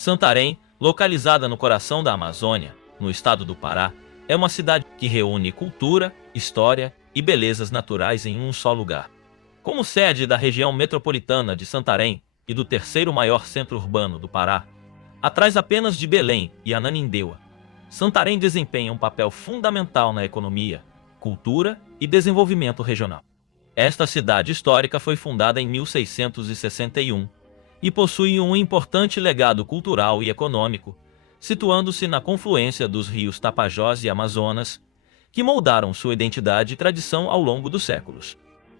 Santarém, localizada no coração da Amazônia, no estado do Pará, é uma cidade que reúne cultura, história e belezas naturais em um só lugar. Como sede da região metropolitana de Santarém e do terceiro maior centro urbano do Pará, atrás apenas de Belém e Ananindeua, Santarém desempenha um papel fundamental na economia, cultura e desenvolvimento regional. Esta cidade histórica foi fundada em 1661 e possui um importante legado cultural e econômico, situando-se na confluência dos rios Tapajós e Amazonas, que moldaram sua identidade e tradição ao longo dos séculos.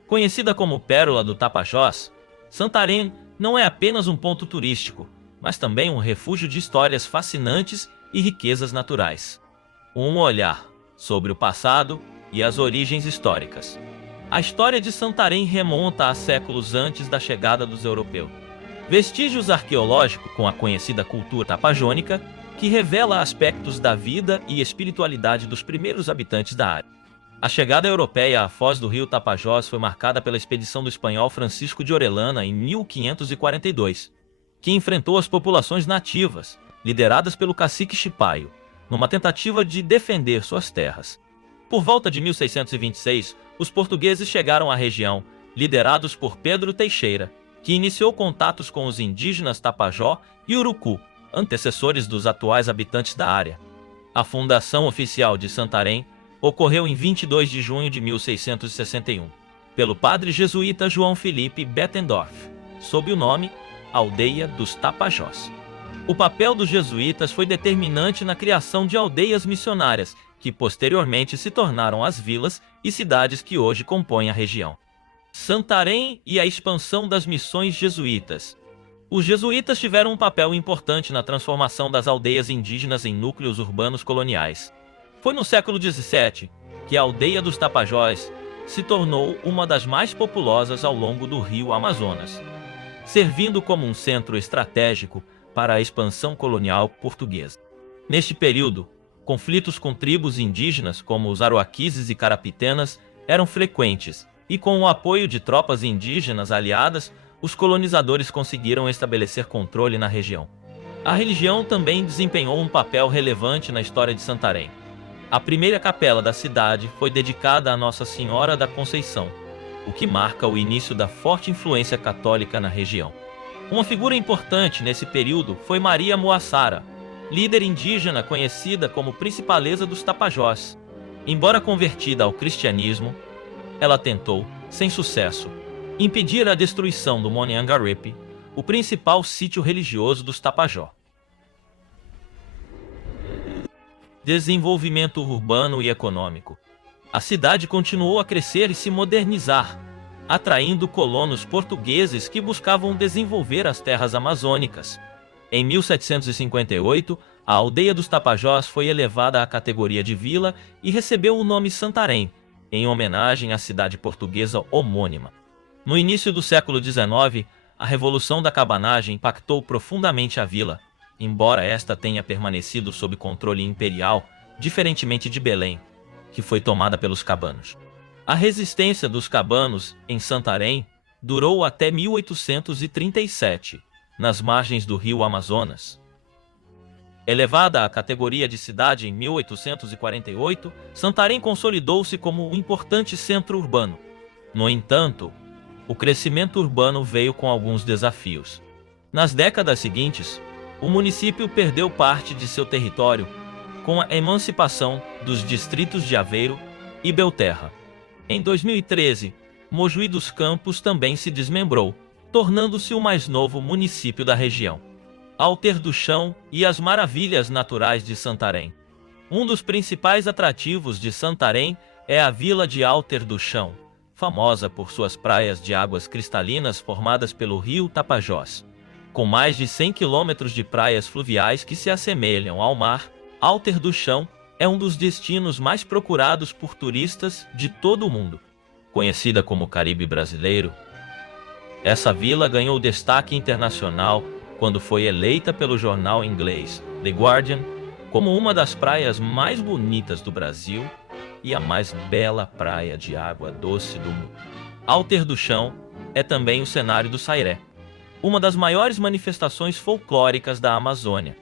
Conhecida como Pérola do Tapajós, Santarém não é apenas um ponto turístico, mas também um refúgio de histórias fascinantes e riquezas naturais. Um olhar sobre o passado e as origens históricas. A história de Santarém remonta a séculos antes da chegada dos europeus. Vestígios arqueológicos com a conhecida cultura tapajônica, que revela aspectos da vida e espiritualidade dos primeiros habitantes da área. A chegada europeia à foz do rio Tapajós foi marcada pela expedição do espanhol Francisco de Orellana em 1542, que enfrentou as populações nativas, lideradas pelo cacique Chipaio, numa tentativa de defender suas terras. Por volta de 1626, os portugueses chegaram à região, liderados por Pedro Teixeira, que iniciou contatos com os indígenas Tapajó e Urucu, antecessores dos atuais habitantes da área. A fundação oficial de Santarém ocorreu em 22 de junho de 1661, pelo padre jesuíta João Felipe Bettendorf, sob o nome Aldeia dos Tapajós. O papel dos jesuítas foi determinante na criação de aldeias missionárias, que posteriormente se tornaram as vilas e cidades que hoje compõem a região. Santarém e a expansão das missões jesuítas. Os jesuítas tiveram um papel importante na transformação das aldeias indígenas em núcleos urbanos coloniais. Foi no século XVII que a aldeia dos Tapajós se tornou uma das mais populosas ao longo do rio Amazonas, servindo como um centro estratégico para a expansão colonial portuguesa. Neste período, conflitos com tribos indígenas como os Aruaquizes e Carapitenas eram frequentes, e com o apoio de tropas indígenas aliadas, os colonizadores conseguiram estabelecer controle na região. A religião também desempenhou um papel relevante na história de Santarém. A primeira capela da cidade foi dedicada a Nossa Senhora da Conceição, o que marca o início da forte influência católica na região. Uma figura importante nesse período foi Maria Moassara, líder indígena conhecida como Principaleza dos Tapajós. Embora convertida ao cristianismo, ela tentou, sem sucesso, impedir a destruição do Monte Angarrepe, o principal sítio religioso dos Tapajós. Desenvolvimento urbano e econômico. A cidade continuou a crescer e se modernizar, atraindo colonos portugueses que buscavam desenvolver as terras amazônicas. Em 1758, a aldeia dos Tapajós foi elevada à categoria de vila e recebeu o nome Santarém, em homenagem à cidade portuguesa homônima. No início do século XIX, a Revolução da Cabanagem impactou profundamente a vila, embora esta tenha permanecido sob controle imperial, diferentemente de Belém, que foi tomada pelos cabanos. A resistência dos cabanos em Santarém durou até 1837, nas margens do rio Amazonas. Elevada à categoria de cidade em 1848, Santarém consolidou-se como um importante centro urbano. No entanto, o crescimento urbano veio com alguns desafios. Nas décadas seguintes, o município perdeu parte de seu território com a emancipação dos distritos de Aveiro e Belterra. Em 2013, Mojuí dos Campos também se desmembrou, tornando-se o mais novo município da região. Alter do Chão e as maravilhas naturais de Santarém. Um dos principais atrativos de Santarém é a vila de Alter do Chão, famosa por suas praias de águas cristalinas formadas pelo rio Tapajós. Com mais de 100 quilômetros de praias fluviais que se assemelham ao mar, Alter do Chão é um dos destinos mais procurados por turistas de todo o mundo. Conhecida como Caribe brasileiro, essa vila ganhou destaque internacional quando foi eleita pelo jornal inglês The Guardian como uma das praias mais bonitas do Brasil e a mais bela praia de água doce do mundo. Alter do Chão é também o cenário do Sairé, uma das maiores manifestações folclóricas da Amazônia.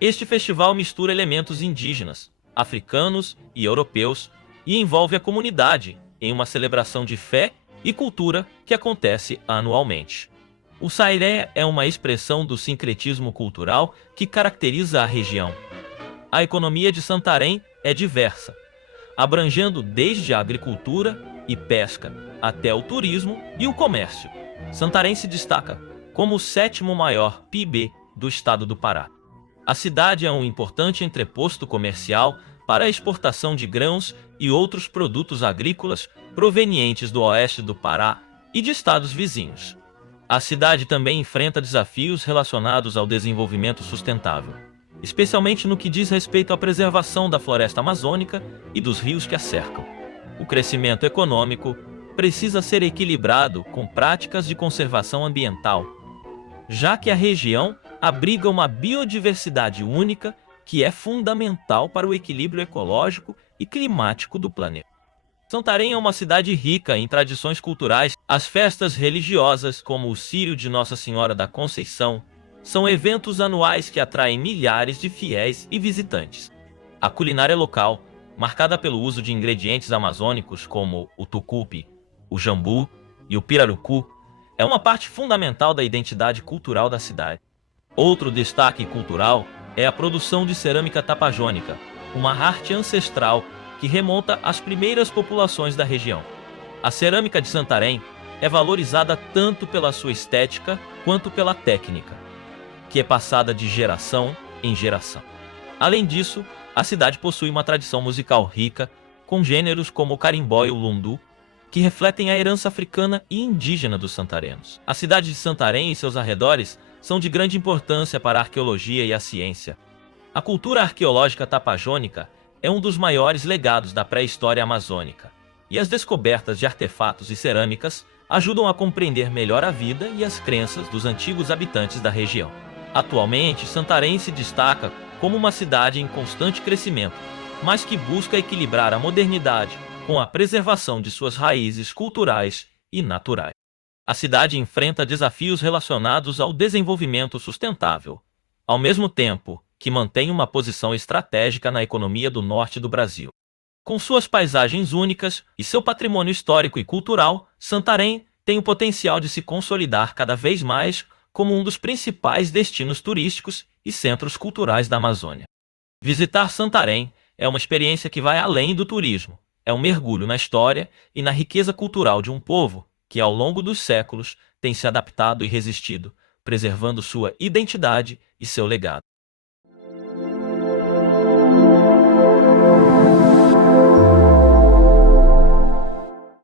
Este festival mistura elementos indígenas, africanos e europeus e envolve a comunidade em uma celebração de fé e cultura que acontece anualmente. O Sairé é uma expressão do sincretismo cultural que caracteriza a região. A economia de Santarém é diversa, abrangendo desde a agricultura e pesca até o turismo e o comércio. Santarém se destaca como o sétimo maior PIB do estado do Pará. A cidade é um importante entreposto comercial para a exportação de grãos e outros produtos agrícolas provenientes do oeste do Pará e de estados vizinhos. A cidade também enfrenta desafios relacionados ao desenvolvimento sustentável, especialmente no que diz respeito à preservação da floresta amazônica e dos rios que a cercam. O crescimento econômico precisa ser equilibrado com práticas de conservação ambiental, já que a região abriga uma biodiversidade única que é fundamental para o equilíbrio ecológico e climático do planeta. Santarém é uma cidade rica em tradições culturais. As festas religiosas, como o Círio de Nossa Senhora da Conceição, são eventos anuais que atraem milhares de fiéis e visitantes. A culinária local, marcada pelo uso de ingredientes amazônicos como o tucupi, o jambu e o pirarucu, é uma parte fundamental da identidade cultural da cidade. Outro destaque cultural é a produção de cerâmica tapajônica, uma arte ancestral que remonta às primeiras populações da região. A cerâmica de Santarém é valorizada tanto pela sua estética quanto pela técnica, que é passada de geração em geração. Além disso, a cidade possui uma tradição musical rica, com gêneros como o carimbó e o lundu, que refletem a herança africana e indígena dos santarenos. A cidade de Santarém e seus arredores são de grande importância para a arqueologia e a ciência. A cultura arqueológica tapajônica é um dos maiores legados da pré-história amazônica, e as descobertas de artefatos e cerâmicas ajudam a compreender melhor a vida e as crenças dos antigos habitantes da região. Atualmente, Santarém se destaca como uma cidade em constante crescimento, mas que busca equilibrar a modernidade com a preservação de suas raízes culturais e naturais. A cidade enfrenta desafios relacionados ao desenvolvimento sustentável, ao mesmo tempo que mantém uma posição estratégica na economia do norte do Brasil. Com suas paisagens únicas e seu patrimônio histórico e cultural, Santarém tem o potencial de se consolidar cada vez mais como um dos principais destinos turísticos e centros culturais da Amazônia. Visitar Santarém é uma experiência que vai além do turismo. É um mergulho na história e na riqueza cultural de um povo que, ao longo dos séculos, tem se adaptado e resistido, preservando sua identidade e seu legado.